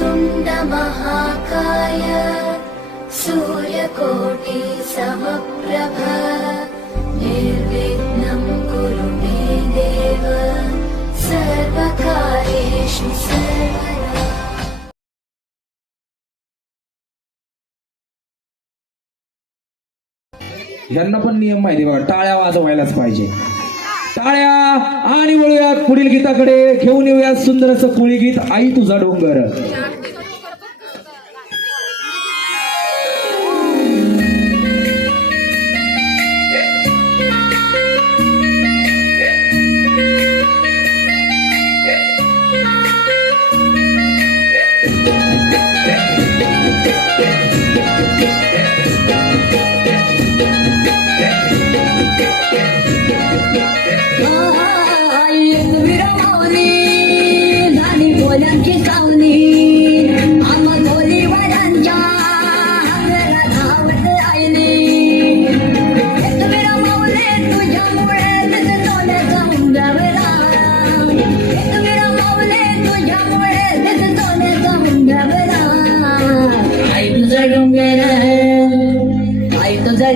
वक्रतुण्ड महाकाय सूर्यकोटि समप्रभ निर्विघ्नं कुरु मे देव सर्वकार्येषु सर्वदा। यांना पण नियम माहिती बघा, टाळ्या वाजवायलाच पाहिजे. टाळ्या. आणि वळूयात पुढील गीताकडे. घेऊन येऊयात सुंदर असं कोळी गीत, आई तुझा डोंगर.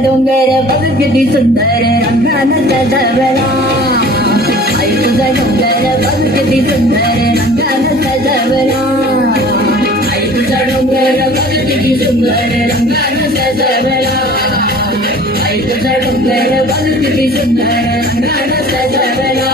डोंगर बघ किती सुंदर रंगानं सजवला. आई तुझा डोंगर बघ किती सुंदर रंगानं सजवला. आई तुझा डोंगर बघ किती सुंदर रंगानं सजवला. आई तुझा डोंगर बघ किती सुंदर रंगानं सजवला.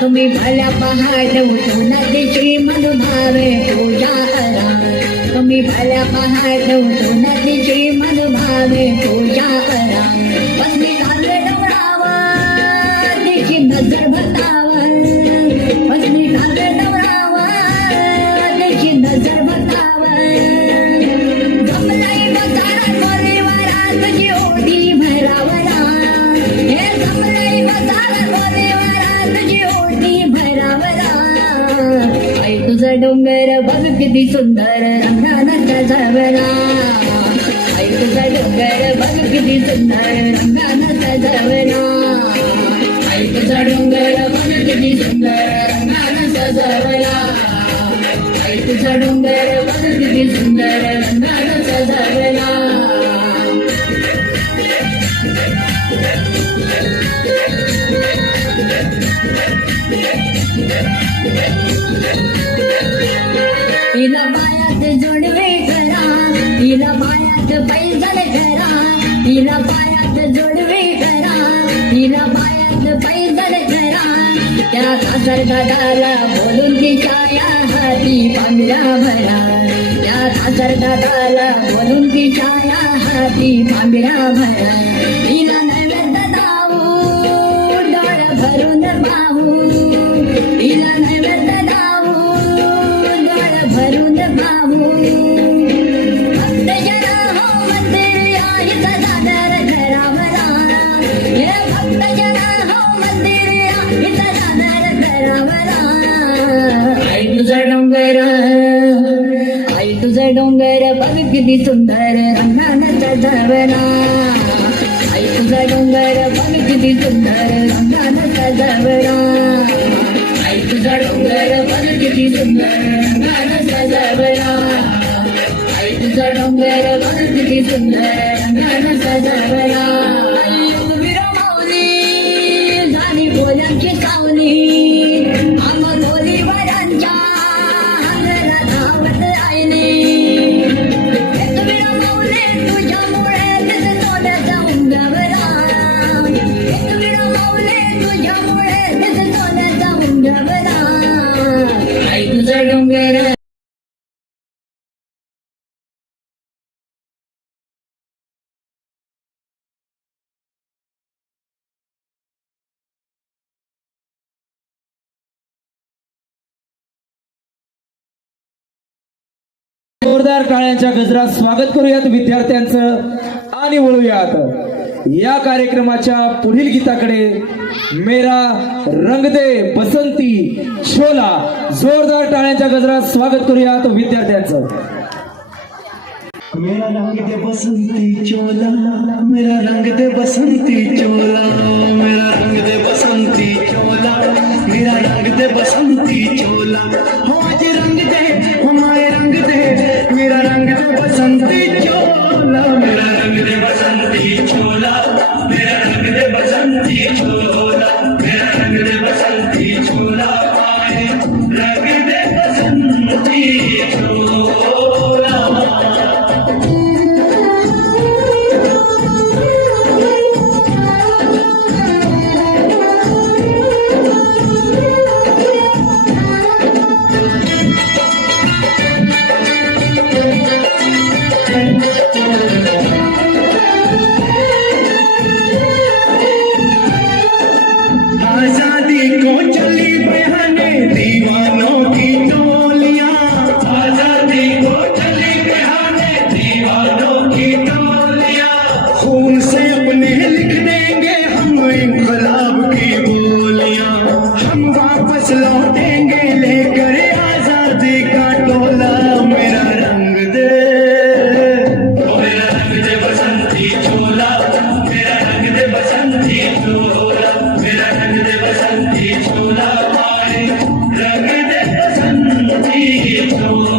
तुम्ही भल्या पहाट उठून दिशी मनुभावे पूजा करा. तुम्ही भल्या पहाट उठून दिशी मनुभावे पूजा करा. बसली काले डोंगरावर दिशी नजर बतावर. बसली काले डोंगरावर दिशी नजर बतावर. जमलाई बसारा गोलीवारा तुझी ओढी भरावरा. हे जमलाई बसारा गोलीवारा तुझी ओढी भरावरा. आई तुझा डोंगर बघ किती सुंदर रंगानं सजवला. आई तुझा डोंगर बघ किती सुंदर रंगानं सजवला. आई तुझा डोंगर बघ किती सुंदर रंगानं सजवला. आई तुझा डोंगर बघ किती सुंदर रंगानं सजवला. हिला पायात जोडवे करा. हिला पायात पैजण करा. हिला पायात जोडवे करा. हिला पायात पैजण करा. त्या सासर दादाला बोलून तिच्या हाती पांगळा भरा. त्या सासर दादाला बोलून तिच्या हाती पांगळा भरा. हिला नैवेद्य दाऊ डोळ भरून पाहू. हिला नैवेद्य दाऊ डोळ भरून पाहू. भक्त जना हो मंदिर आहे दादर घरावरा. हे भक्त जना हो मंदिर आहे दादर घरावरा. आई तुझा डोंगर, आई तुझा डोंगर बघ किती सुंदर रंगानं सजवला. आई तुझा डोंगर बघ किती सुंदर रंगानं सजवला. आई तुझा डोंगर बघ किती सुंदर रंगानं सजवला. आई तुझा डोंगर बघ किती सुंदर रंगानं सजवला. माऊली झाली बोलांची सावली. आम गोलीवारांच्या अंगला धावत आईली. माऊली तुझ्यामुळे तिथे सोन्याचा उंगावला. माऊली तुझ्यामुळे तिथे सोन्याचा उंगावला. आई तुझा डोंगर जोरदार टाळ्यांच्या गजरात स्वागत करूयात विद्यार्थ्यांचं आणि वळूयात या कार्यक्रमाच्या पुढील गीताकडे. मेरा रंग दे बसंती छोला. जोरदार टाळ्यांच्या गजरात स्वागत करूयात विद्यार्थ्यांचं. मेरा रंग दे बसंती चोला, मेरा रंग दे बसंती चोला, मेरा रंग दे बसंती चोला, मेरा रंग दे बसंती चोला. हो आज रंग दे, हो माए रंग दे, मेरा रंग दे बसंती चोला, मेरा रंग दे बसंती चोला, मेरा रंग दे बसंती चोला, मेरा रंग दे बसंती चोला, माए रंग दे बसंती चोला. आजादी को चली बहने दीवानों की टोलियां, आजादी को चली बहने दीवानों की टोलियां. खून से अपने लिख देंगे हम इनकलाब की बोलियां, हम वापस लौटेंगे लेकर आजादी का टोला. मेरा रंग दे, मेरा रंग दे बसंती चोला, मेरा रंग दे बसंती चोला, मेरा रंग दे बसंती चोला, माए रंग दे बसंती चोला.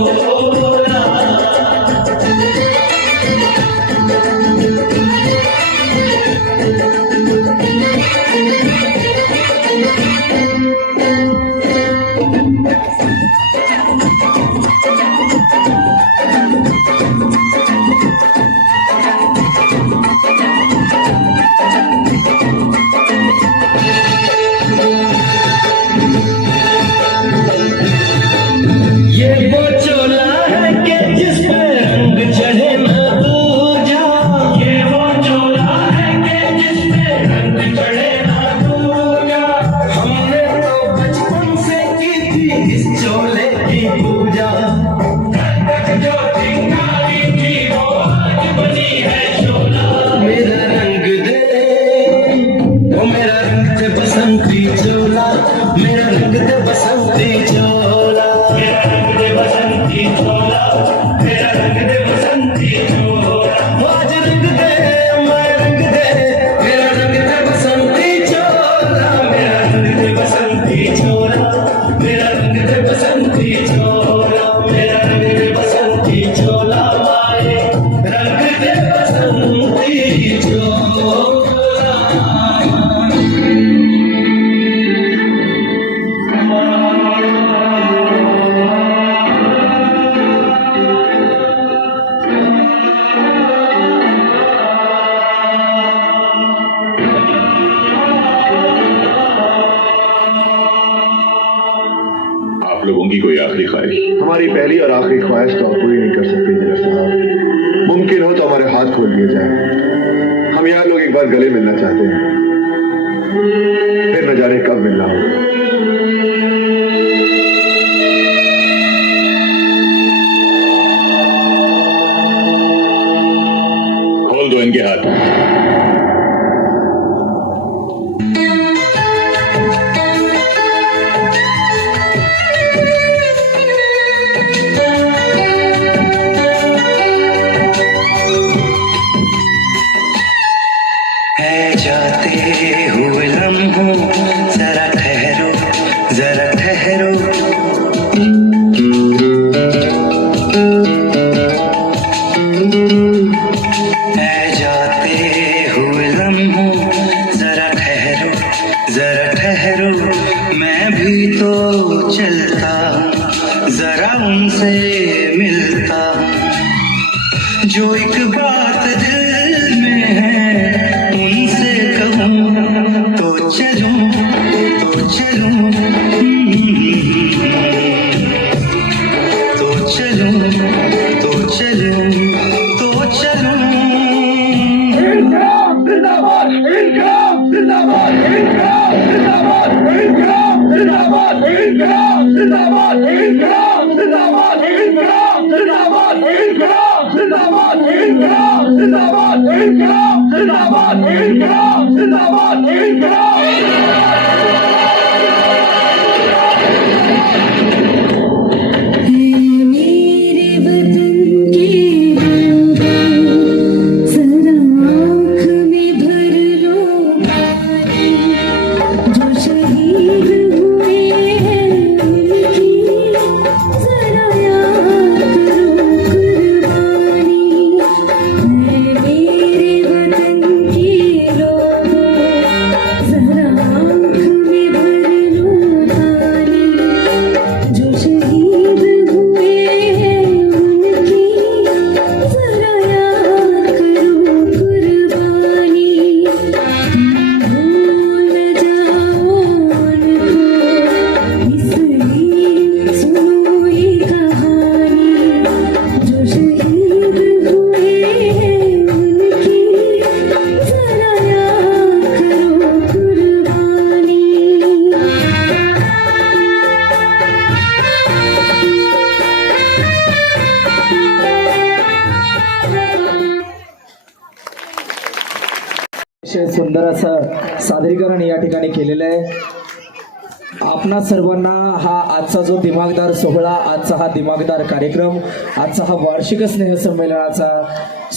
ये वो चोला है कि जिस पे रंग चढ़े ना दूजा, ये वो चोला है कि जिस पे रंग चढ़े ना दूजा. हमने तो बचपन से की थी इस चोले की पूजा, जो चिंगारी थी वो आज बनी है चोला. मेरा रंग दे, वो मेरा रंग दे बसंती चोला, मेरा रंग दे बसंती चोला, मेरा रंग दे बसंती चोला, मेरा रंग दे बसंती चोला. आज रंग दे, मैं रंग दे, मेरा रंग दे बसंती चोला, मेरा रंग दे बसंती चोला, मेरा रंग दे बसंती चोला, मेरा रंग दे बसंती चोला, माए रंग दे बसंती चोला. आप लोगों की कोई आखिरी ख्वाहिश? हमारी पहली और आखिरी ख्वाहिश तो आप पूरी नहीं कर सकते इंजीनियर साहब. मुमकिन हो तो हमारे हाथ खोल दिए जाए. हम यहाँ लोग एक बार गले मिलना चाहते हैं, फिर न जाने कब मिलना होगा. खोल दो इनके हाथ. है जाते हुए लम्हों, जरा ठहरो, जरा ठहरो. है जाते हुए लम्हों, जरा ठहरो, जरा ठहरो. मैं भी तो चलता हूँ, जरा उनसे मिलता हूँ. जो एक बात दिल में है उनसे कहूँ तो चलूं, तो चलूं, तो चलूं, तो चलूं, तो चलूं. इनकलाब जिंदाबाद, इनकलाब जिंदाबाद, इनकलाब जिंदाबाद, इनकलाब जिंदाबाद, इनकलाब जिंदाबाद, इनकलाब जिंदाबाद इंकलाब जिंदाबाद इंकलाब जिंदाबाद इंकलाब जिंदाबाद इंकलाब जिंदाबाद इंकलाब जिंदाबाद इंकलाब मेरे वतन के लोगों जरा आँख में भर लो पानी जो शहीद हुए हैं उनकी जरा याद करो कुर्बानी मेरे वतन के लोगों जरा आँख में भर लो पानी जो शहीद हुए हैं उनकी जरा याद करो कुर्बानी भूल जाओ उनको इसलिए सुनो ये कहानी जो शहीद हुए हैं उनकी जरा याद करो कुर्बानी अतिशय सुंदर असं सादरीकरण या ठिकाणी केलेलं आहे. आपणा सर्वांना हा आजचा जो दिमागदार सोहळा, आजचा हा दिमागदार कार्यक्रम, आजचा हा वार्षिक स्नेहसंमेलनाचा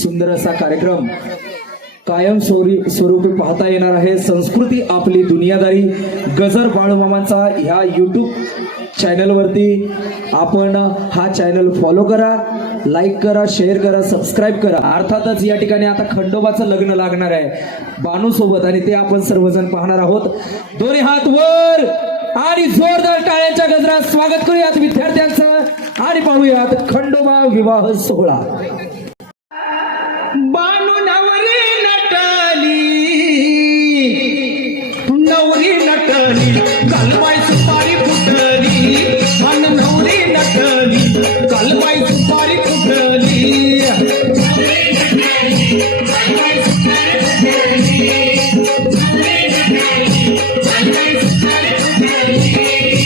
सुंदर असा कार्यक्रम कायम स्वरूपी पाहता येणार आहे. संस्कृती आपली दुनियादारी गजर बाळूमामांचा ह्या यूट्यूब चॅनलवरती आपण हा चॅनल फॉलो करा, लाईक करा, शेअर करा, सबस्क्राईब करा. अर्थातच या ठिकाणी आता खंडोबाचं लग्न लागणार आहे बानू सोबत आणि ते आपण सर्वजण पाहणार आहोत. दोन्ही हात वर आणि जोरदार टाळ्यांच्या गजरात स्वागत करूयात विद्यार्थ्यांचं आणि पाहूयात खंडोबा विवाह सोहळा. बानू नवरी नटली कालबाई सुपारी फुटली बानू नवरी नटली कालबाई सुपारी फुटली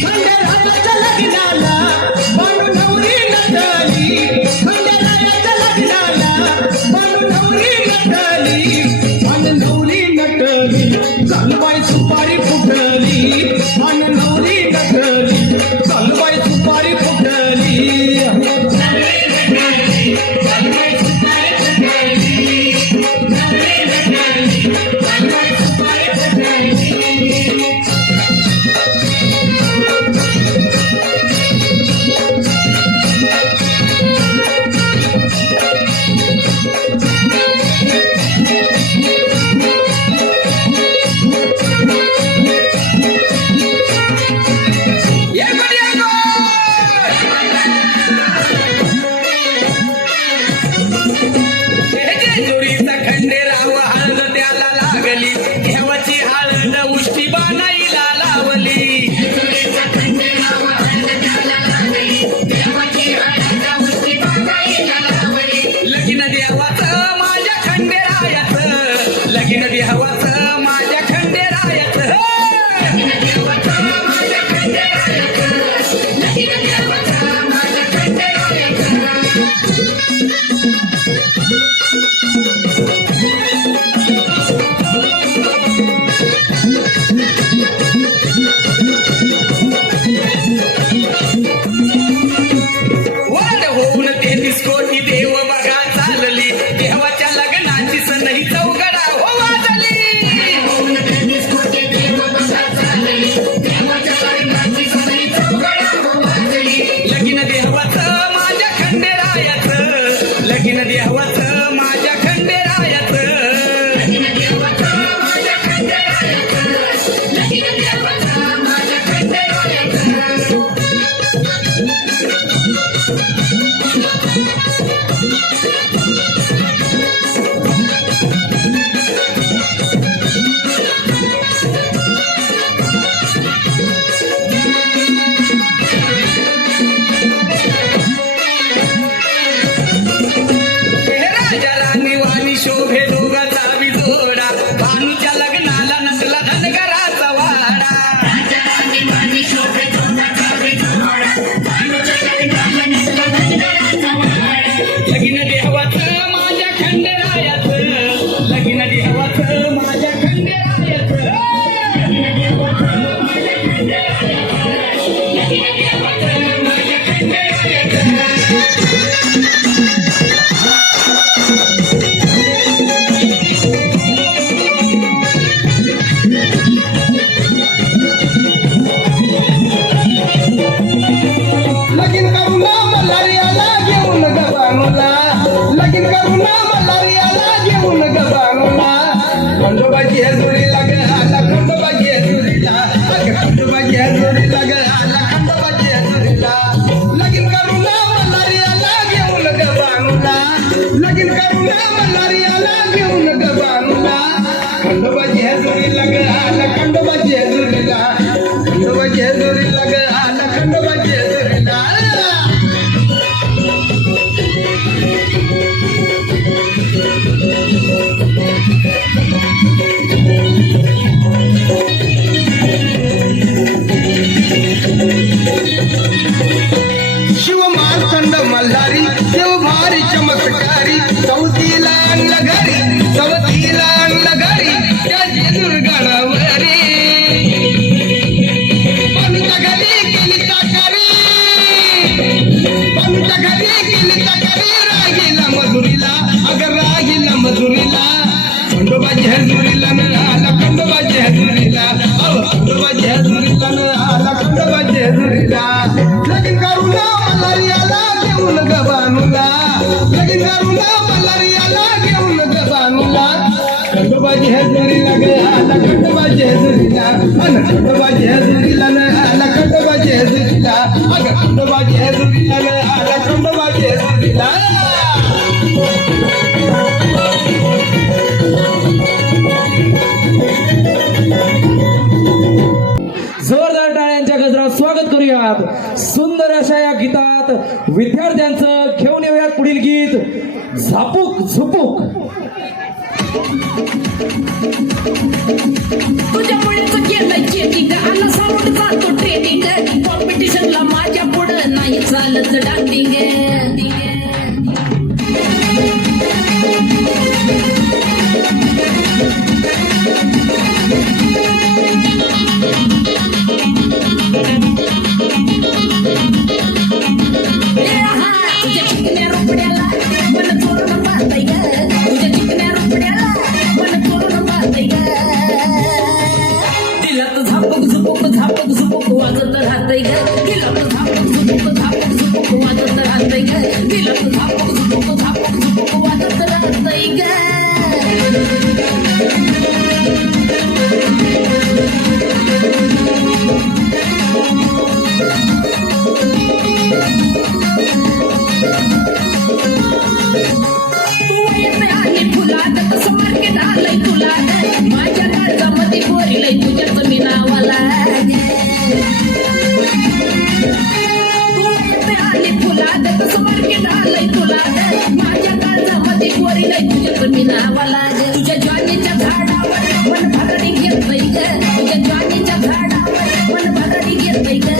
खंडेरायाच्या लग्नाला बानू नवरी नटली खंडेरायाच्या लग्नाला बानू नवरी नटली बानू नवरी नटली कालबाई सुपारी फुटली बानू नवरी नटली कालबाई सुपारी फुटली जोडीचा खंडेराव हळद त्याला लागली देवाची हळद उष्टी बाणाईला लावली लगीन देवाचं माझ्या खंडेरायाचं लगीन देवाचं माझ्या खंडेरायाचं वाढ होऊन 33 कोटी देव बघा चालली देवाच्या लग्नाची सनई चौघडा हो वाजली लगीन देवाचं माझ्या खंडेरायाचं लगीन देवाचं माझ्या खंडेरायाचं राजा राणी वाणी शोभे दोघाचा विजोडा भानूच्या लग्नाला नसला धनगराचा वाडा शिव मार्तंड मल्हारी देव भारी चमत्कारी चौथीला आणलं घरी चौथीला आणलं घरी त्याची दुर्गणावरी पंत घरी केली ताकारी पंत घरी केली ताकारी रागीला मधुरीला अगर रागीला मधुरीला खंडोबा जेजुरीला मिळाला खंडोबा जेजुरीला खंडोबा जेजुरीला मिळाला खंडोबा जेजुरीला लगीन करूला मल्हारियाला घेऊन गबानुला लगीन करूला मल्हारियाला घेऊन गबानुला खंडोबा जेजुरीला मिळाला खंडोबा जेजुरीला खंडोबा जेजुरीला मिळाला खंडोबा जेजुरीला खंडोबा जेजुरीला मिळाला खंडोबा जेजुरीला जोरदार टाळ्यांच्या गजरात स्वागत करूयात सुंदर अशा या गीतात विद्यार्थ्यांचं घेऊन येऊयात पुढील गीत झापूक झुपूक. तुझ्यामुळे केलंय चेकिंग आला साऊंड जातो ट्रेनिंग कॉम्पिटिशनला माझ्या पुढं नाही चालत डान्सिंग तुझ्या चिकण्या रोपड्याला मला चोरून पाहताय ग तुझ्या चिकण्या रोपड्याला मला चोरून पाहताय ग तिला तर झापक झुपक वाजत राहतय ग तिला तर झापक झुपक वाजत राहतय ग तिला तर झापक झुपक वाजत राहतय ग तू येते आणि फुलात तसं मार्केट आलंय तुला माझ्या काळजामध्ये बोरिलंय तुझ्या जमिनावाला तू येते आणि फुलात तसं मार्केट आलंय तुला माझ्या काळजामध्ये बोरिलंय तुझ्या जमिनावाला तुझ्या ज्वानीच्या झाडावर मन भरडी घेतलंय ग तुझ्या ज्वानीच्या झाडावर मन भरडी घेतलंय ग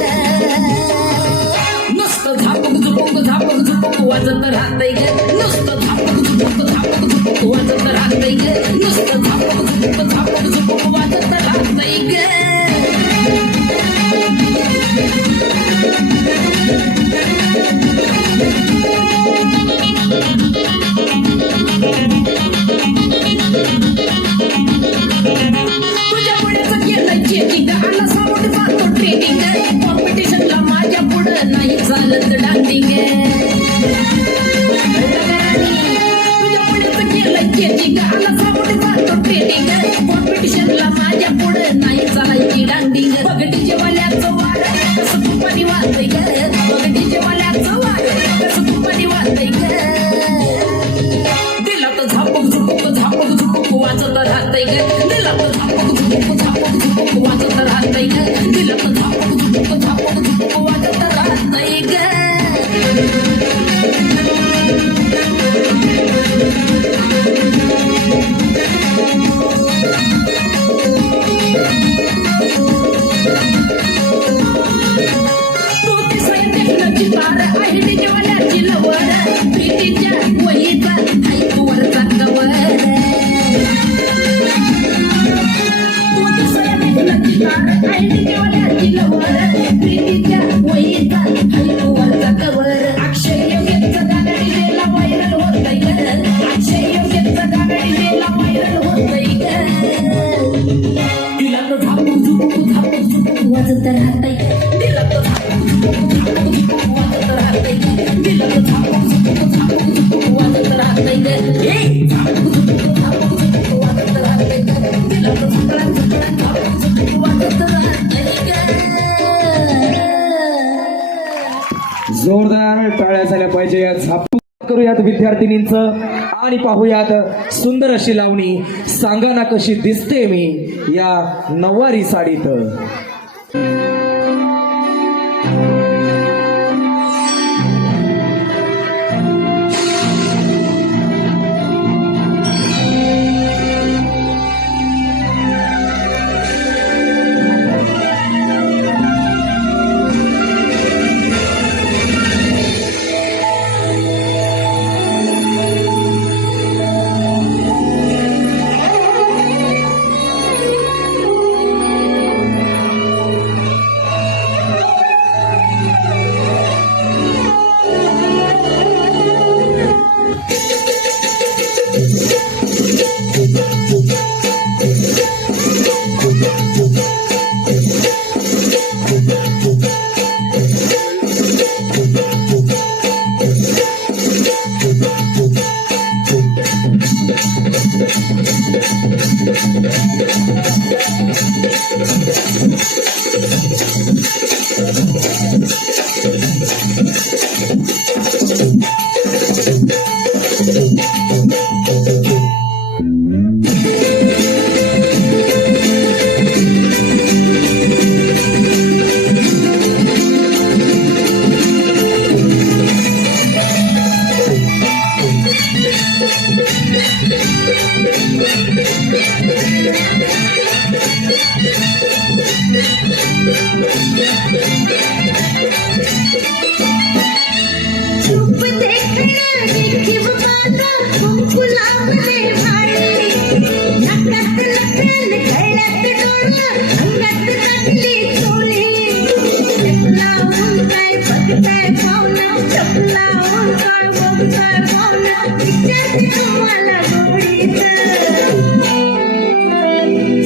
नुसतं झापक झुपक वाजत राहतंय ग नुसतं झापक झुपक वाजत राहतंय ग नुसतं झापक झुपक वाजत राहतंय ग तुझ्यामुळे केलंय चेकिंग आला साऊंड जातो ट्रेनिंग कॉम्पिटिशनला माझ्या पुढं नाही चालत डान्सिंग तुझ्यामुळे केलंय चेकिंग आला साऊंड जातो ट्रेनिंग कॉम्पिटिशनला माझ्या पुढं नाही चालायची डान्सिंग बगडीचे वाल्याचं वार कसं तुपारी वाजतंय ग बगडीचे वाल्याचं वार कसं तुपारी वाजतंय ग दिला तर झापक झुपक वाजत राहतंय ग दिला तर झापक झुपक वाजत राहतंय ग दिला तर झापक झुपक वाजत राहतंय ग तू दिसाय देखण्याची बार आयडी जेवण्याची लवड प्रीतीच्या वहीचा हायकूवरचा कवर तू दिसाय देखण्याची बार आयडी जेवण्याची लवड प्रीतीच्या वहीचा हायकूवरचा कवर अक्षय योग्यचा गाडी गेला व्हायरल होतय ग अक्षय योग्यचा गाडी गेला व्हायरल होतय ग तिला तर झापक झुपक वाजत राहतय तिला तर झापक झुपक वाजत राहतय तिला तर झापक झुपक वाजत राहतय ग झापक झुपक वाजत राहतय तिला तर झापक वाजत राहतय ग जोरदार टाळ्या झाल्या पाहिजे. झापूक करूयात विद्यार्थिनींचं आणि पाहूयात सुंदर अशी लावणी. सांगा ना कशी दिसते मी या नऊवारी साडीत. रूप देखना देखिव बाता कुंकू लावले भाळे नाकात नकल गळ्यात डोळा अंगात टाकली चोळी चपलावून काय बघताय भावना चपलावून काय बघताय भावना विचारते तुम्हाला गोडीत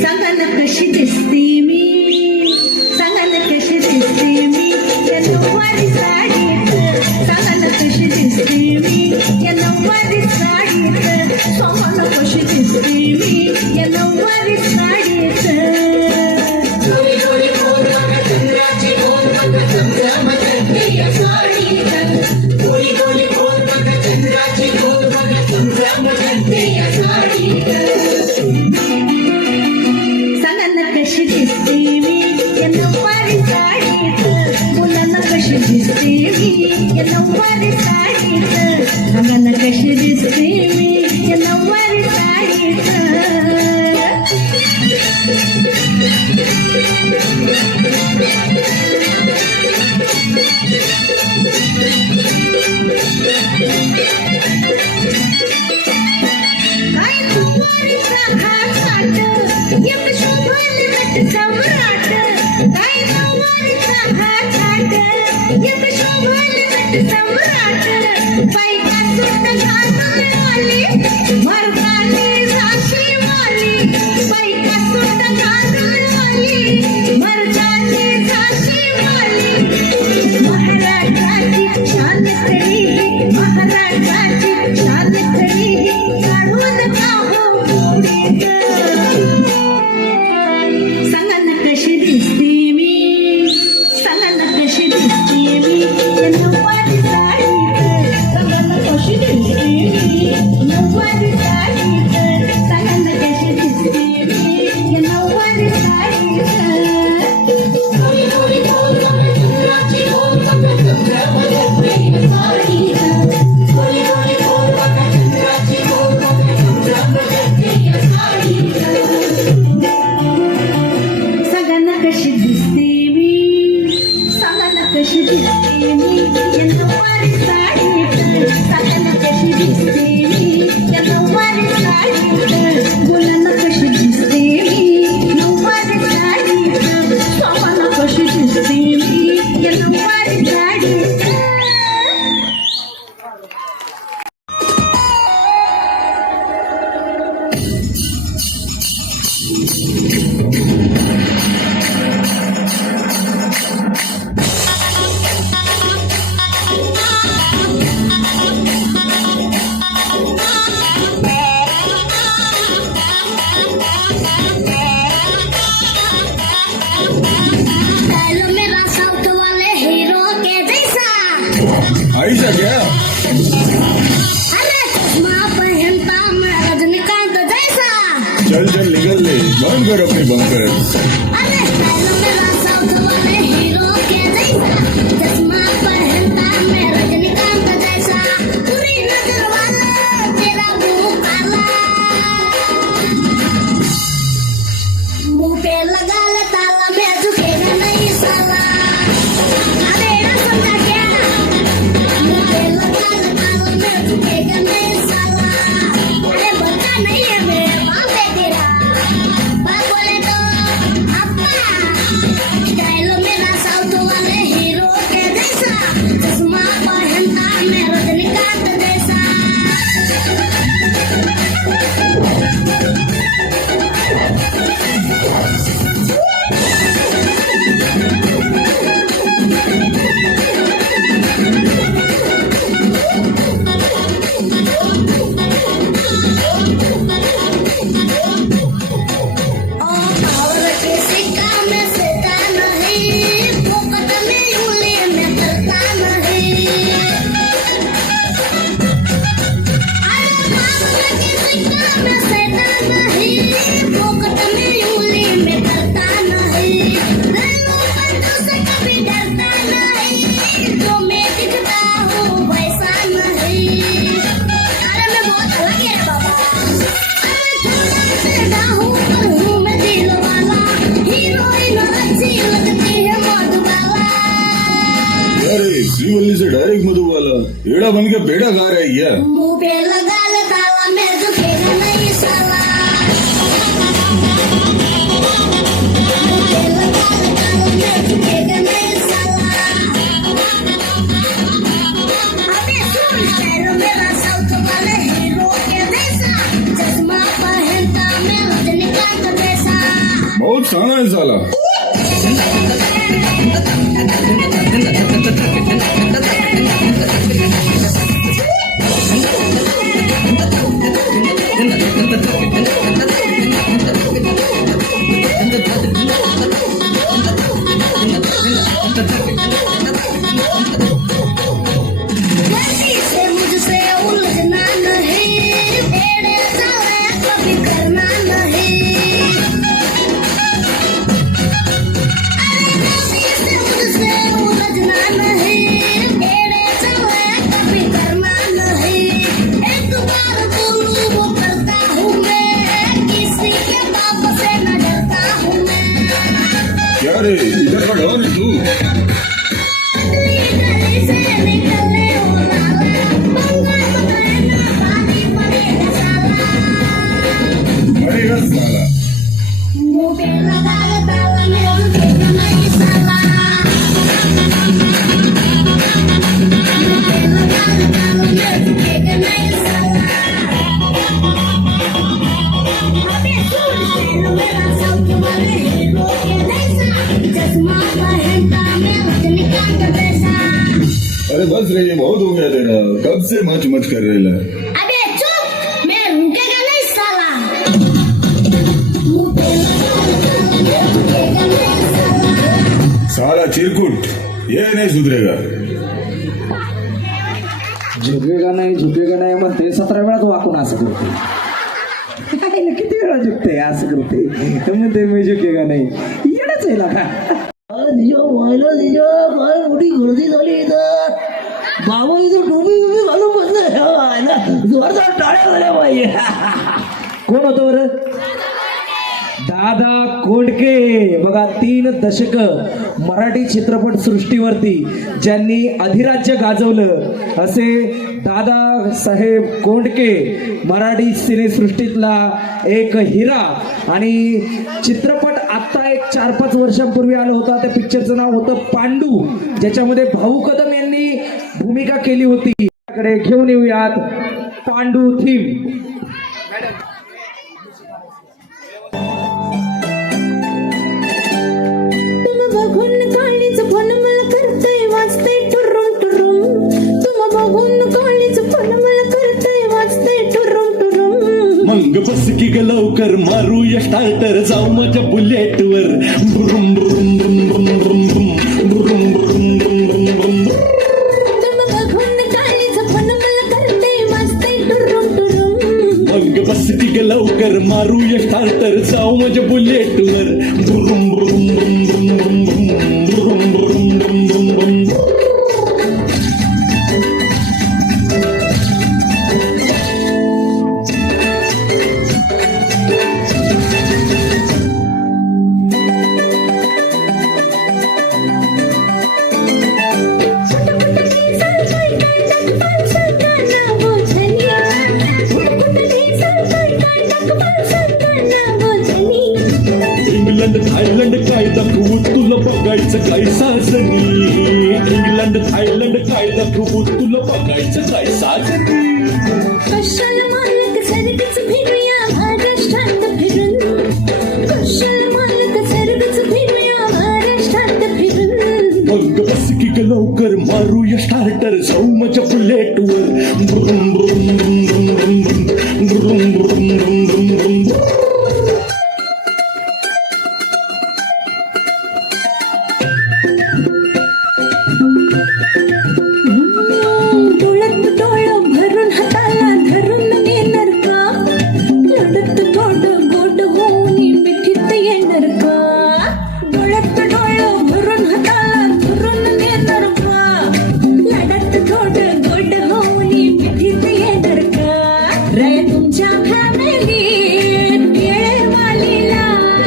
सांगा ना कशी दिसते मी सांगा ना कशी दिसते मी या नऊवारी साडीत सांगा ना कशी दिसते मी या नऊवारी साडीत सांगा ना कशी दिसते मी या नऊवारी साडीत डोळी डोळी बोल बघा चंद्राची बोल बघा चमचमते या साडीत डोळी डोळी बोल बघा चंद्राची बोल बघा चमचमते या साडीत सांगा ना कशी दिसते मी या नऊवारी साडीत मुलांना कशी दिसते मी या नऊवारी साडीत सांगा ना कशी दिसते मी या नऊवारी साडीत काय नऊवारीचा हा थाट एक शोभल नट सम्राट काय नऊवारीचा हा थाट एक शोभल नट सम्राट बायका सुट घालून आली मर्दानी झाशी वाली बायका सुट घालून आली मर्दानी झाशी वाली महाराजाची शान खरी महाराजाची शान खरी काढून का हो गोडीत सांगा ना कशी दिसते मी सांगा ना कशी दिसते मी या नऊवारी साडीत सांगा ना कशी दिसते मी नऊवारी साडीत सांगा ना कशी दिसते मी या नऊवारी साडीत डोळी डोळी बोल बघा चंद्राची बोल बघा चमचमते या साडीत डोळी डोळी बोल बघा चंद्राची बोल बघा चमचमते या साडीत सांगा ना कशी दिसते मी सांगा ना कशी दिसते मी या नऊवारी साडीत सांगा ना कशी दिसते मी या नऊवारी साडीत मुलांना कशी दिसते मी नऊवारी साडीत सांगा ना कशी दिसते मी या नऊवारी साडीत डायलॉग मेरा साउथ वाले हीरो के जैसा ऐसा क्या अरे चश्मा पहनता मैं रजनीकांत जैसा चल चल निकल ले बंद कर अपनी बंकर अरे डायलॉग मेरा साउथ वाले हीरो के जैसा चश्मा पहनता मैं रजनीकांत जैसा पूरी नजर वाला तेरा मुंह काला मुंह पे लगा ले ताला मैं झुकेगा नहीं साला अरे ना समझा क्या मुंह पे लगा ले ताला मैं झुकेगा नहीं साला अरे बता नहीं है मेरे बाप है तेरा बाप बोले तो अब्बा डायलॉग दूसरी वाली से डायरेक्ट मधु वाला एड़ा बन के बेड़ा गा रहा है यार। मुंह पे लगा ले ताला मैं झुकेगा नहीं साला मुंह पे लगा ले ताला मैं झुकेगा नहीं साला अबे सुन शहर मेरा साउथ वाले हीरो के जैसा चश्मा पहनता मैं रजनीकांत जैसा बहुत साना है साला। गलती से मुझसे उलझना नहीं तेरे साले कभी करना नहीं गलती से मुझसे उलझना नहीं तेरे साले कभी करना नहीं एक बार बोलूं वो करता हूँ मैं किसी के बाप से न डरता हूँ मैं क्या रे इधर का डॉन है तू। गली से निकले हो लाला बंगाल पकड़ना पानी पड़ेगा साला मरेगा साला। मुंह पे लगा ले ताला मैं झुकेगा नहीं साला मुंह पे लगा ले ताला मैं झुकेगा नहीं साला अबे सुन शहर मेरा साउथ वाले हीरो के जैसा चश्मा पहनता मैं रजनीकांत जैसा अरे बस रे ये बहुत हो गया तेरा कब से मच मच कर रहे ला। अबे चुप मैं रुकेगा नहीं साला मुंह पे लगा ले ताला मैं झुकेगा नहीं साला साला चिरकुट ये नहीं सुधरेगा। झुकेगा नाही म्हणते 17 वेळा तो वाकून असं करते आईला किती वेळा झुकते असं करते म्हणते मी झुकेगा नाही येणच आहे का दिजो व्हायला दिजो काय मोठी गर्दी झाली इथं बाबा इथं टोपी बिपी घालून बसले जोरदार टाळ्या झाल्या पाहिजे कोण होतं बरं दादा कोंडके बघा 3 दशक मराठी चित्रपट सृष्टीवरती ज्यांनी अधिराज्य गाजवलं असे दादा साहेब कोंडके मराठी सिनेसृष्टीतला एक हिरा आणि चित्रपट आत्ता एक 4-5 वर्षांपूर्वी आला होता त्या पिक्चरचं नाव होतं पांडू ज्याच्यामध्ये भाऊ कदम यांनी भूमिका केली होती कडे घेऊन येऊयात पांडू थीम बघून काळीच पण मला करतय वाचतय टुरुम टुरुम तुम बघून काळीच पण मला करतय वाचतय टुरुम टुरुम मग बस की ग लवकर मारूया स्टार्टर जाऊ माझ्या बुलेट वर ब्रुम ब्रुम ब्रुम ब्रुम ब्रुम ब्रुम ब्रुम ब्रुम ब्रुम ब्रुम तुम बघून काळीच पण मला करतय वाचतय टुरुम टुरुम मग बस की ग लवकर मारूया स्टार्टर जाऊ माझ्या बुलेट वर ब्रुम ब्रुम ब्रुम ब्रुम ब्रुम ब्रुम ब्रुम ब्रुम ब्रुम ब्रुम ब्रुम इंग्लंड थायलंड काय दाखवू तुला बघायचं काय साजनी इंग्लंड थायलंड काय दाखवू तुला बघायचं काय साजनी कशाल मालक सर्गच फिरूया महाराष्ट्रात फिरून कशाल मालक सर्गच फिरूया महाराष्ट्रात फिरून मग बस की ग लवकर मारूया स्टार्टर जाऊ माझ्या बुलेट वर ब्रुम ब्रुम ब्रुम ब्रुम ब्रुम ब्रुम ब्रुम ब्रुम ब्रुम ब्रुम ब्रुम डोळ्यात डोळं भरून हाताला धरून येणार का लढत गोड गोड होऊन मिठीत येणार का डोळ्यात डोळं भरून हाताला धरून येणार का लढत गोड गोड होऊन मिठीत येणार का रे तुमच्या फॅमिलीत केळवालीला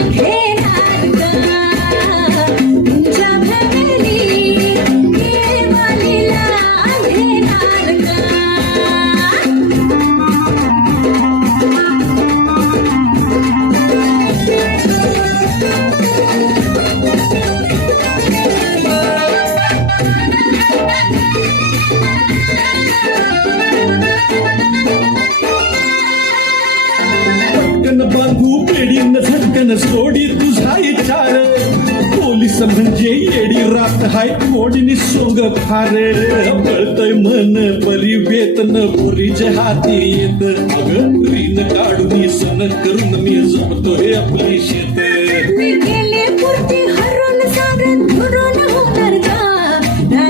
घेणार का तुमच्या फॅमिलीत केळवालीला म्हणजे येडी रात हाय मोडीनी सोंग फार कळतय मन बरी वेतन पोरीच्या हाती येत अगं रीन काढून सण करून मी जमतोय आपली शेत मी गेले पुरती हरून सागत धरून होणार का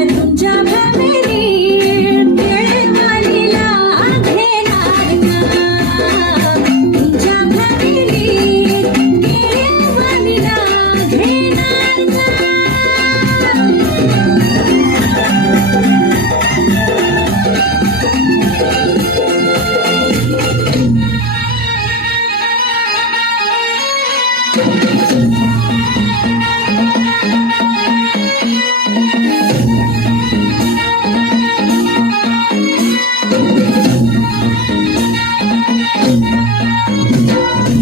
तुमच्या फॅमिली वालीला घेणार का तुमच्या फॅमिली वालीला घेणार का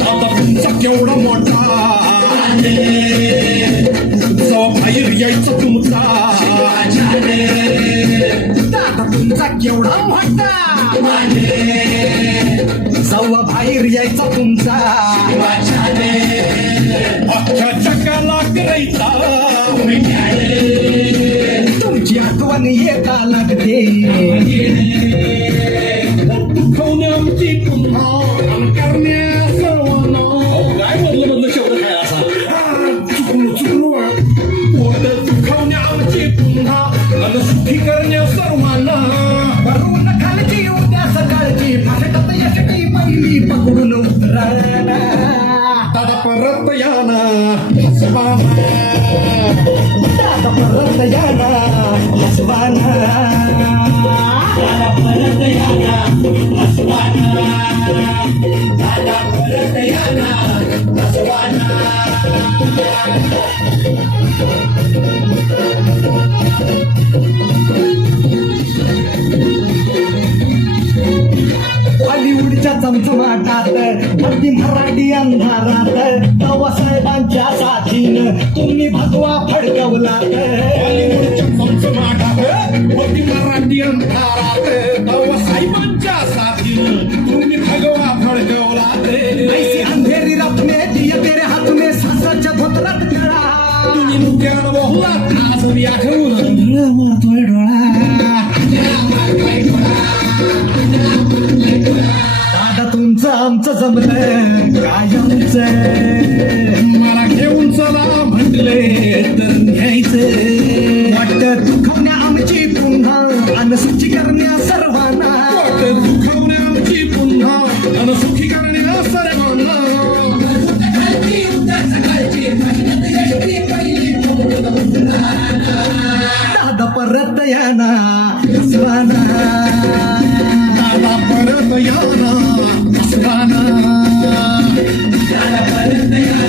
आता तुमचा केवढा मोठा जो बाहेर यायचा तुमचा आता तुमचा केवढा मोठा जवा बाहेर यायचा तुमचा अख्ख्या जगाला करायचा तुमची आठवण येता लागते दुखवणे आमची पुन्हा करण्या सर्वांना काय मधलं शब्द काय असा चुकलो पोट दुखवणे आमची पुन्हा सुखी करण्या सर्वांना भरून खालची उद्या सकाळची फाटत यशटी पहिली पकडून उतरा दादा परत याना हसवाना दादा परत याना हसवाना दादा परत याना हसवाना दादा परत याना हसवाना हॉलिवूडच्या चमचमाटात अगदी मराठी अंधारात बाबासाहेबांच्या साथीनं तुम्ही भगवा फडकवलात हॉलिवूडच्या चमचमाटात अगदी मराठी अंधारात बाबासाहेबांच्या साथीनं तुम्ही भगवा फडकवलात ऐसी अंधेरी रात में दिया तेरे हाथ में सासाच्या धोतरात गळा तुम्ही मुक्यानं बोललात आज मी आठवून मारतोय डोळा दादा तुमचं आमचं जमलं कायमच मला घेऊन चला म्हटले तर न्यायचं वाटत दुखवण्या आमची पुन्हा अनसुखी करण्या सर्वांना वाटत दुखवण्या आमची पुन्हा अनसुखी करण्या सर्वांना दादा परत याना हसवाना दादा परत याना हसवाना दादा परत याना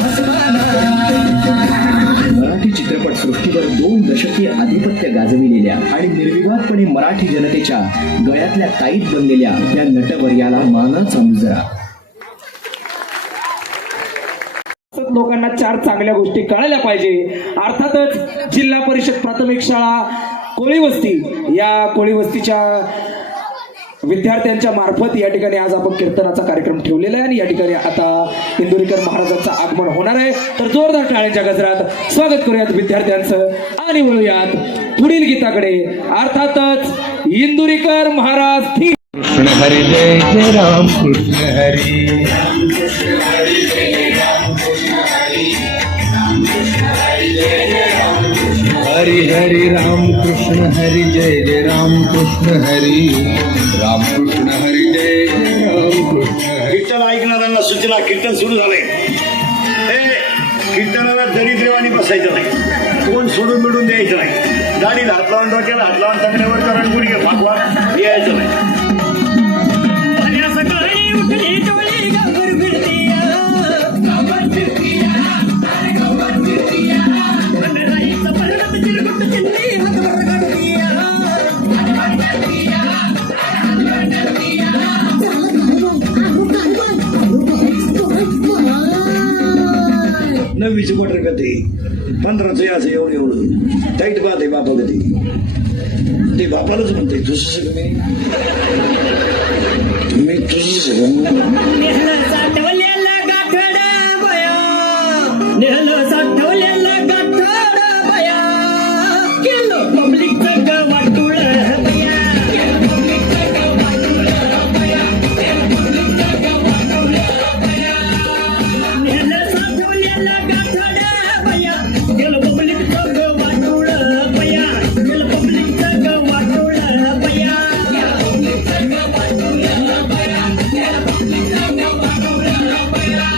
हसवाना मराठी चित्रपट सृष्टीवर 2 दशके आधिपत्य गाजविलेल्या आणि निर्विवादपणे मराठी जनतेच्या गळ्यातल्या ताईत बनलेल्या या नटवर्याला मानाचा मुजरा. लोकांना 4 चांगल्या गोष्टी कळायला पाहिजे. अर्थातच जिल्हा परिषद प्राथमिक शाळा कोळी वस्ती या कोळी वस्तीच्या विद्यार्थ्यांच्या मार्फत या ठिकाणी आज आपण कीर्तनाचा कार्यक्रम ठेवलेला आहे आणि या ठिकाणी आता इंदुरीकर महाराजांचं आगमन होणार आहे. तर जोरदार टाळ्यांच्या गजरात स्वागत करूयात विद्यार्थ्यांचं आणि वळूयात पुढील गीताकडे. अर्थातच इंदुरीकर महाराज कृष्ण हरी जय जय राम कृष्ण हरी हरी हरी राम कृष्ण हरी जय जय राम कृष्ण हरी राम कृष्ण हरी जय जय राम कृष्ण हरी. कीर्तन ऐकणाऱ्यांना सूचना, कीर्तन सुरू झालंय. हे कीर्तनाला दरिद्रवाणी बसायचं नाही, तोंड सोडून मिळून द्यायचं नाही, दाढीला हात लावून डोक्याला हात लावून तंगड्यावर करण गुडघे फाकवा यायचं नाही. नववीची क्वार्टर कधी 15चं असं एवढं एवढं टाईट बात आहे बापा कधी ते बापालाच म्हणते तुझं मी नेहलं साठवलेला गाठोडा बया, नेहलं साठवलेला गाठोडा बया, केलं पब्लिकचं गवाटुळ बया, केलं पब्लिकचं गवाटुळ बया, केलं पब्लिकचं गवाटुळ बया, नेहलं साठवलेला गाठोडा बया, केलं पब्लिकचं गवाटुळ बया, केलं पब्लिकचं गवाटुळ बया, केलं पब्लिकचं गवाटुळ बया, केलं पब्लिकचं गवाटुळ बया.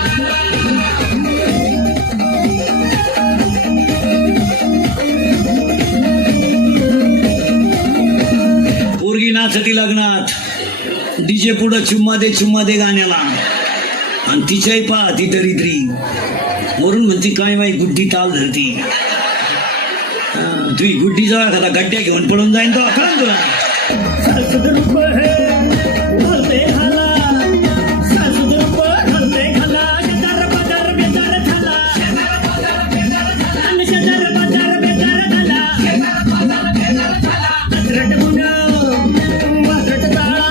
पोरगी नाचती लग्नात डीजे पुढं चुम्मा दे गाण्याला आणि तिच्याही पहा ती दरिद्री वरून म्हणती काय बाई गुड्डी ताल धरती. तुम्ही गुड्डीचा एखादा गड्ड्या घेऊन पडून जाईन तो कळण तुला. सासूद रूप घालते घाला, सासूद रूप घालते घाला, शेजार बाजार बेजार झाला, आणि शेजार बाजार बेजार झाला, कचरट मुलं वासरट चाळा,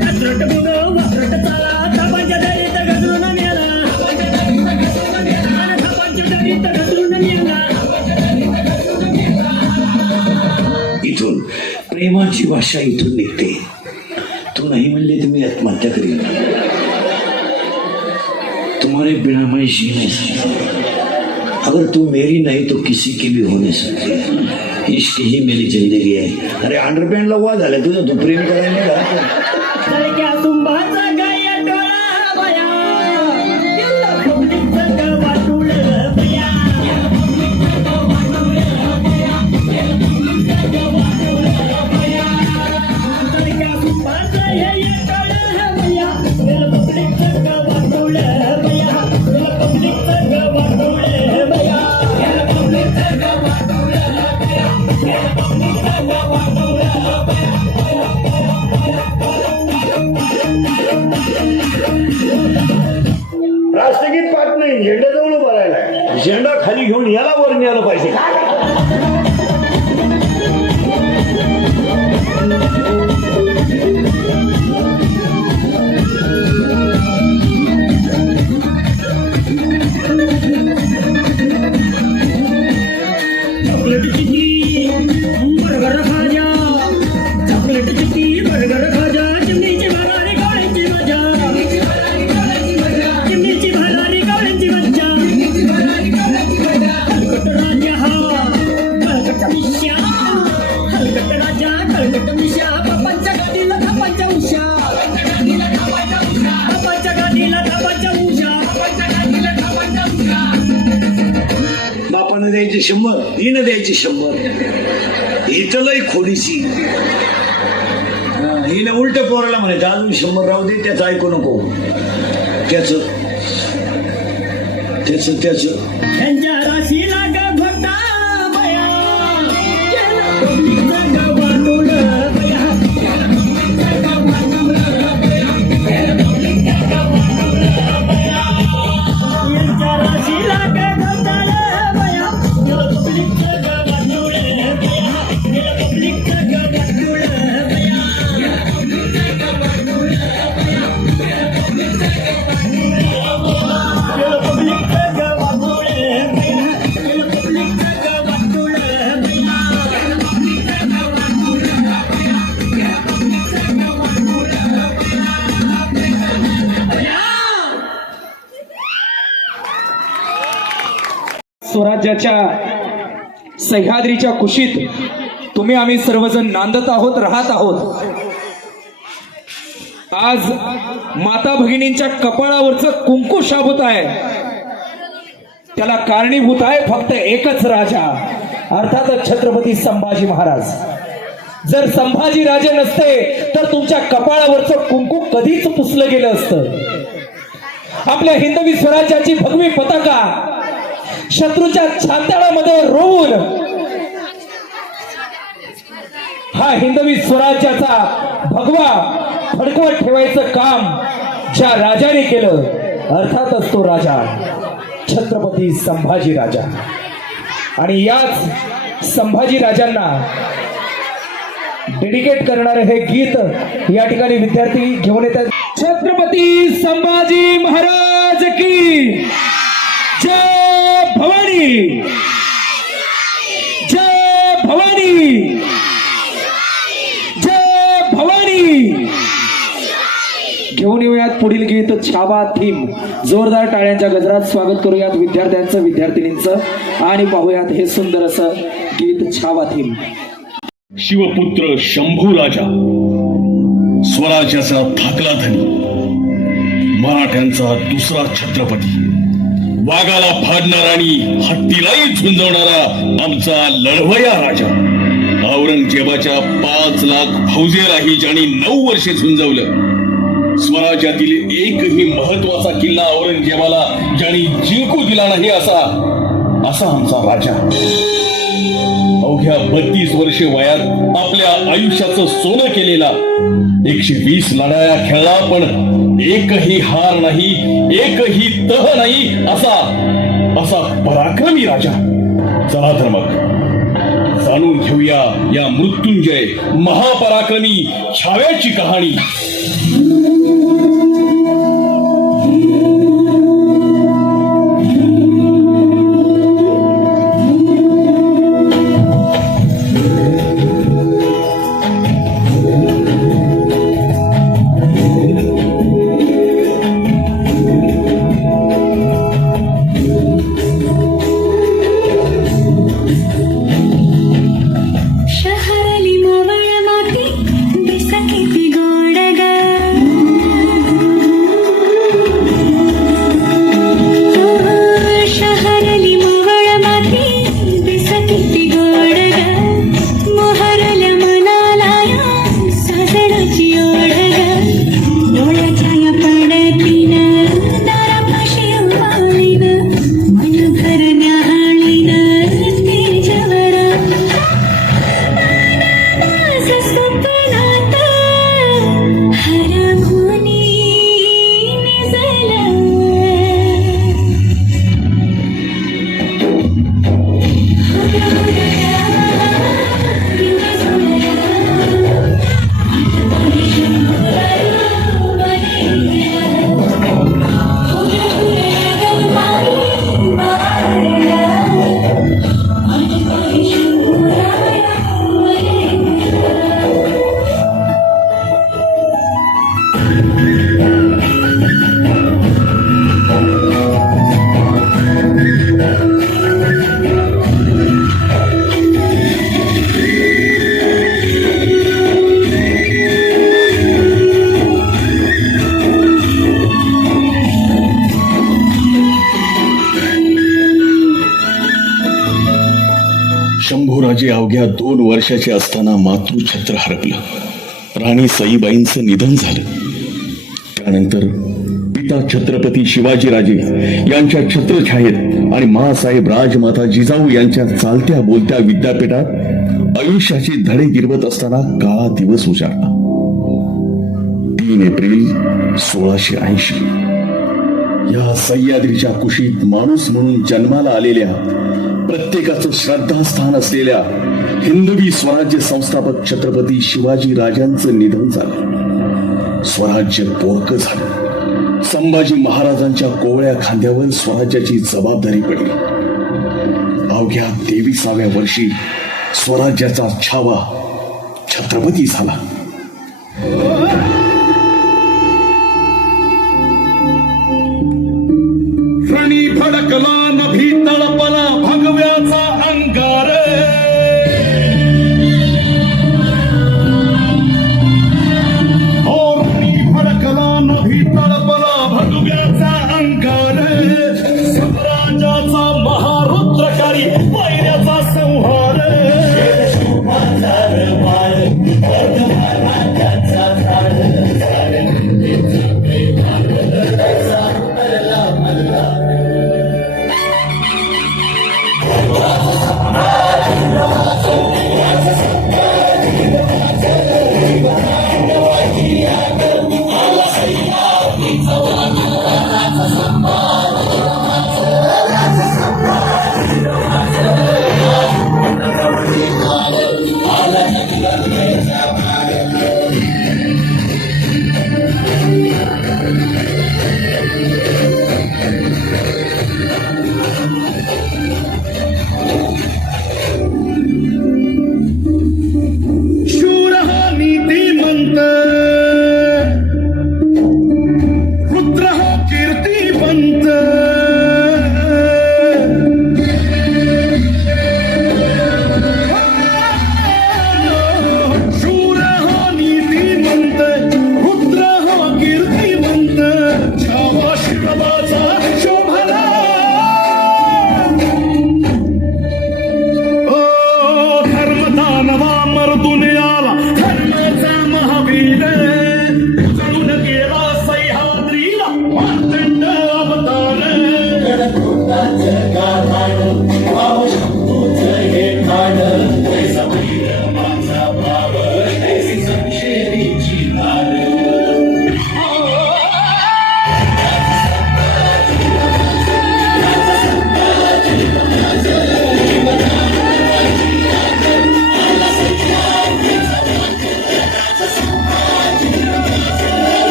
कचरट मुलं वासरट चाळा, थापांच्या दरीत घसरून नेला, आणि थापांच्या दरीत घसरून नेला. इथून प्रेमाची भाषा इथून निघते. तू नाही म्हणले तर मी आत्महत्या करीन. तुम्हारे बिना मैं जी नहीं सकता. अगर तू मेरी नहीं तो किसी की भी हो नहीं सकती. इश्क ही मेरी जिंदगी है. अरे अंडरपॅन्टला वा झालं तुझं, तू प्रेम करायला नाही का? तळक्या तुंबाचा गाया डोळा बया, केलं पब्लिकचं गवाटुळ बया, केलं पब्लिकचं गवाटुळ बया, केलं पब्लिकचं गवाटुळ बया. तळक्या तुंबाचा गाया डोळा बया, केलं पब्लिकचं गवाटुळ बया, केलं पब्लिकचं गवाटुळ बया, केलं पब्लिकचं गवाटुळ बया, केलं पब्लिकचं गवाटुळ बया. राष्ट्रगीत पाठ नाही, झेंड्याजवळ उभा राहिलाय. झेंडा खाली घेऊन याला वर न्यायला पाहिजे. चॉकलेट चिकी बर्गर खाजा, चॉकलेट चिकी बर्गर खाजा, चिमणीची भरारी गवळ्यांची मजा, चिमणीची भरारी गवळ्यांची मज्जा, हलकट राजा हा हलकट मिश्या, हलकट राजा हलकट मिश्या, बापांच्या गाडीला थापांच्या उशा, बापांच्या गाडीला थापांच्या उशा, बापानं द्यायची 100, हिनं द्यायची 100. इथं लय खोडीची. हिनं उलट पोराला म्हणायचं अजून 100 राहू दे, त्याचं ऐकू नको. त्याच त्यांच्या राशीला ग घोटा बया, केलं पब्लिकचं गवाटुळ बया, केलं पब्लिकचं गवाटुळ बया, केलं पब्लिकचं गवाटुळ बया. यांच्या राशीला ग घोटाळ बया, केलं पब्लिकचं गवाटुळ बया, केलं पब्लिकचं गवाटुळ बया, केलं पब्लिकचं गवाटुळ बया, केलं पब्लिकचं गवाटुळ बया, केलं पब्लिकचं गवाटुळ बया, केलं पब्लिकचं गवाटुळ बया, केलं पब्लिकचं गवाटुळ बया, केलं पब्लिकचं गवाटुळ बया. स्वराज्याच्या सह्याद्रीच्या कुशीत तुम्ही आम्ही सर्वजण नांदत आहोत, राहत आहोत. आज माता भगिनींच्या कपाळावरचं कुंकू शाबूत आहे. त्याला कारणीभूत आहे फक्त एकच राजा, अर्थातच छत्रपती संभाजी महाराज. जर संभाजी राजे नसते तर तुमच्या कपाळावरचं कुंकू कधीच पुसलं गेलं असतं. आपल्या हिंदवी स्वराज्याची भगवी पताका शत्रूच्या छात्याळामध्ये रोवून हा हिंदवी स्वराज्याचा भगवा फडकवत ठेवायचं काम ज्या राजाने केलं, अर्थातच तो राजा छत्रपती संभाजी राजा. आणि याच संभाजी राजांना डेडिकेट करणारे हे गीत या ठिकाणी विद्यार्थी घेऊन येतात. छत्रपती संभाजी महाराज की जय भवानी, जय भवानी, जय भवानी. घेऊन येऊयात पुढील गीत छावा थीम. जोरदार टाळ्यांच्या गजरात स्वागत करूयात विद्यार्थ्यांचं, विद्यार्थिनींचं आणि पाहूयात हे सुंदर असं गीत छावा थीम. शिवपुत्र शंभू राजा, स्वराज्याचा थाकला धनी, मराठ्यांचा दुसरा छत्रपती, वाघाला फाडणारा आणि हत्तीलाही झुंजवणारा आमचा लढवया राजा. औरंगजेबाच्या 5 लाख फौजेलाही ज्यांनी 9 वर्षे झुंजवलं. स्वराज्यातील एकही महत्वाचा किल्ला औरंगजेबाला ज्यांनी जिंकू दिला नाही असा आमचा राजा. अवघ्या 32 वर्षे वयात आपल्या आयुष्याचं सोनं केलेला, 120 लढाया खेळला पण एकही हार नाही, एकही तह नाही असा पराक्रमी राजा. चला तर मग जाणून घेऊया या मृत्युंजय महापराक्रमी छाव्याची कहाणी. शहरली मावळ माती दिस किती गोड ग. शहरली मावळ माती दिस किती गोड ग. मोहरल्या मनाला या सासणाची ओढ ग. डोळ्याच्या या पडतीन दारापाशी उभाळीन मन करण्या हाळीन तेजवर स्वप्नात हरभूनी निजलं. शंभूराजे अवघ्या 2 वर्षाचे असताना मातृछत्र हरपलं. राणी सईबाईंचं निधन झालं. त्यानंतर पिता छत्रपती शिवाजीराजे यांच्या छत्रछायेत आणि माँसाहेब राजमाता जिजाऊ यांच्या चालत्या बोलत्या विद्यापीठात आयुष्याचे धडे गिरवत असताना काळा दिवस उजाडला. 3 एप्रिल 1680 या सह्याद्रीच्या कुशीत माणूस म्हणून जन्माला आलेल्या, प्रत्येकाचं श्रद्धास्थान असलेल्या हिंदवी स्वराज्य संस्थापक छत्रपती शिवाजी राजांचं निधन झालं. स्वराज्य पोरकं झालं. संभाजी महाराजांच्या कोवळ्या खांद्यावर स्वराज्याची जबाबदारी पडली. अवघ्या 23व्या वर्षी स्वराज्याचा छावा छत्रपती झाला. रणी भडकला नभी तळपला भगव्याचा अंगार. रणी भडकला नभी तळपला भगव्याचा अंगार. स्वराज्याचा महारुद्रकारी वैऱ्याचा संहार.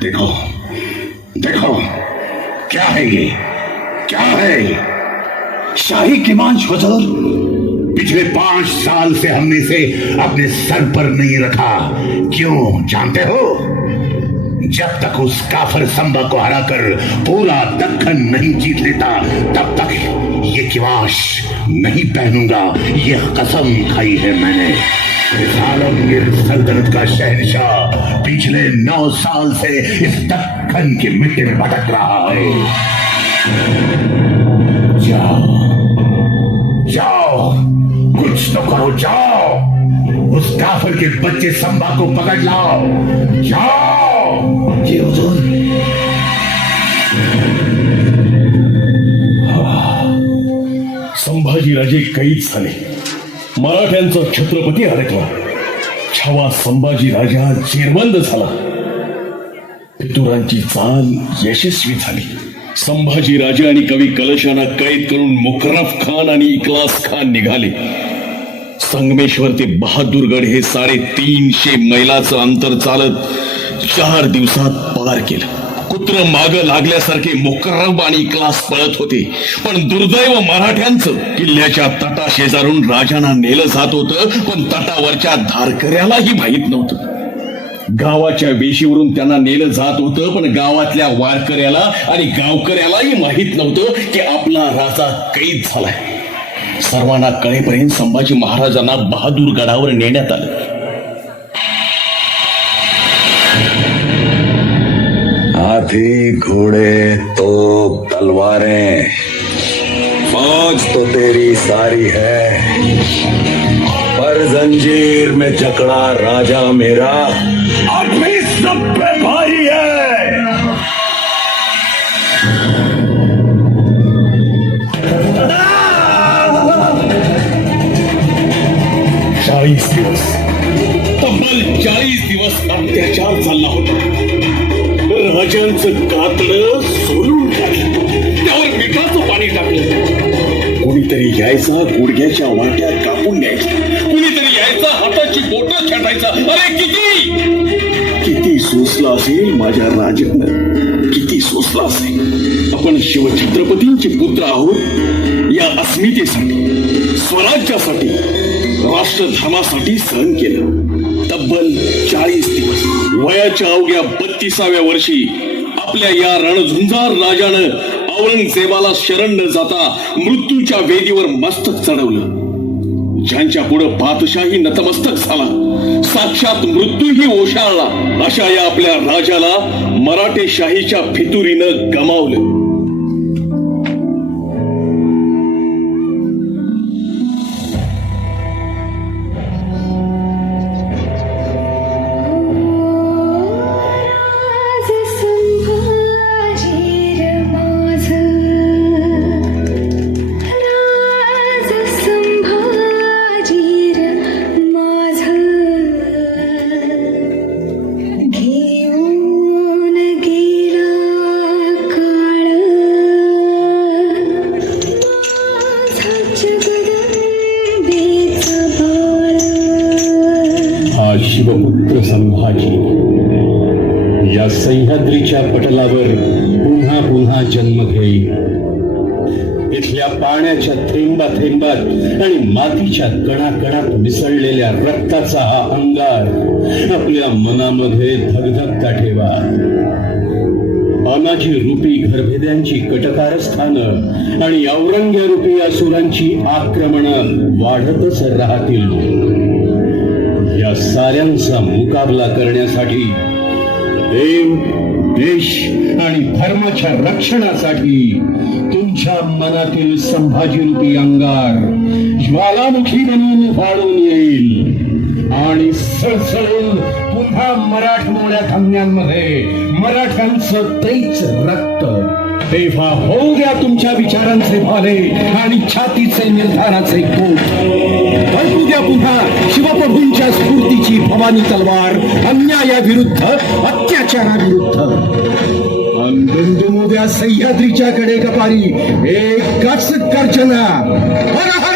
देखो देखो, क्या है ये, क्या है? शाही किमांश हुजूर, पिछले 5 साल से हमने इसे अपने सर पर नहीं रखा। क्यों जानते हो? जब तक उस काफिर संबा को हराकर पूरा दक्खन नहीं जीत लेता, तब तक ये किमाश नहीं पहनूंगा। ये कसम खाई है मैंने। इस आलमगीर सल्तनत का शहंशाह पिछले 9 साल से इस दक्खन की मिट्टी में भटक रहा है। जाओ जाओ, कुछ तो करो, जाओ उस काफिर के बच्चे संबा को पकड़ लाओ, जाओ। जी हुजूर। संभाजीराजे कैद झाले, मराठ्यांचा छत्रपती अडकला, छावा संभाजी राजा जेरबंद झाला, फितुरांची चाल यशस्वी झाली। संभाजी राजे आणि कवी कलशांना कैद करून मुकर्रफ खान आणि इखलास खान निघाले। संगमेश्वर ते बहादूरगड हे 350 मैलाचं अंतर चालत 4 दिवसात पार केलं। कुत्र माग लागल्यासारखे मुकर्रम आणि इखलास पळत होते, पण दुर्दैव मराठ्यांचं किल्ल्याच्या तटाशेजारून राजांना नेलं जात होतं, पण तटावरच्या धारकऱ्यालाही माहीत नव्हतं। गावाच्या वेशीवरून त्यांना नेलं जात होतं, पण गावातल्या वारकऱ्याला आणि गावकऱ्यालाही माहीत नव्हतं की आपला राजा कैद झालाय। सर्वांना कळेपर्यंत संभाजी महाराजांना बहादूरगडावर नेण्यात आलं। हाथी घोड़े तोप तलवारें, फौज तो तेरी सारी है, पर जंजीर में जकड़ा राजा मेरा अब भी सब पे भारी है। 40 दिवस, तब्बल 40 दिवस अत्याचार चालला होता। राजांचं कातडं सोलून टाकलं, त्यावर मिठाचं पाणी टाकलं। कोणीतरी यायचा, गुडघ्याच्या वाट्या कापून न्यायचा, कोणीतरी यायचा, हाताची बोटं छाटायचा। अरे किती सोसला असेल माझ्या राजानं, किती सोसला असेल। आपण शिवछत्रपतींचे पुत्र आहोत, या अस्मितेसाठी, स्वराज्यासाठी, राष्ट्रधर्मासाठी सहन केलं। तब्बल 40 दिवस, वयाच्या अवघ्या 32व्या वर्षी आपल्या या रणझुंजार राजानं औरंगजेबाला शरण न जाता मृत्यूच्या वेदीवर मस्तक चढवलं। ज्यांच्या पुढे बादशाही नतमस्तक झाला, साक्षात मृत्यूही ओशाळला, अशा या आपल्या राजाला मराठेशाहीच्या फितुरीनं गमावलं। शिवपुत्र संभाजी या सह्याद्रीच्या पटलावर पुन्हा पुन्हा जन्म घेईल। इथल्या पाण्याच्या थेंबात आणि मातीच्या कणाकणात मिसळलेल्या रक्ताचा हा अंगार आपल्या मनामध्ये धगधगता ठेवा। अनाजी रूपी घरभेद्यांची कटकारस्थानं आणि औरंग्य रूपी असुरांची आक्रमणं वाढतच राहतील। या साऱ्यांचा मुकाबला करण्यासाठी, देव, देश आणि धर्माच्या रक्षणासाठी तुमच्या मनातील संभाजी रूपी अंगार ज्वालामुखी बनून फाडून येईल आणि सळसळून पुन्हा मराठमोळ्या धान्यांमध्ये मराठ्यांचं तेच रक्त. तेव्हा होऊ द्या तुमच्या विचारांचे भाले आणि छातीचे निर्धाराचे कोट. ऐकू द्या पुन्हा शिवप्रभूंच्या स्फूर्तीची भवानी तलवार अन्यायाविरुद्ध, अत्याचाराविरुद्ध. दुमदुमू द्या सह्याद्रीच्या कडे कपारी एकच गर्जना. हर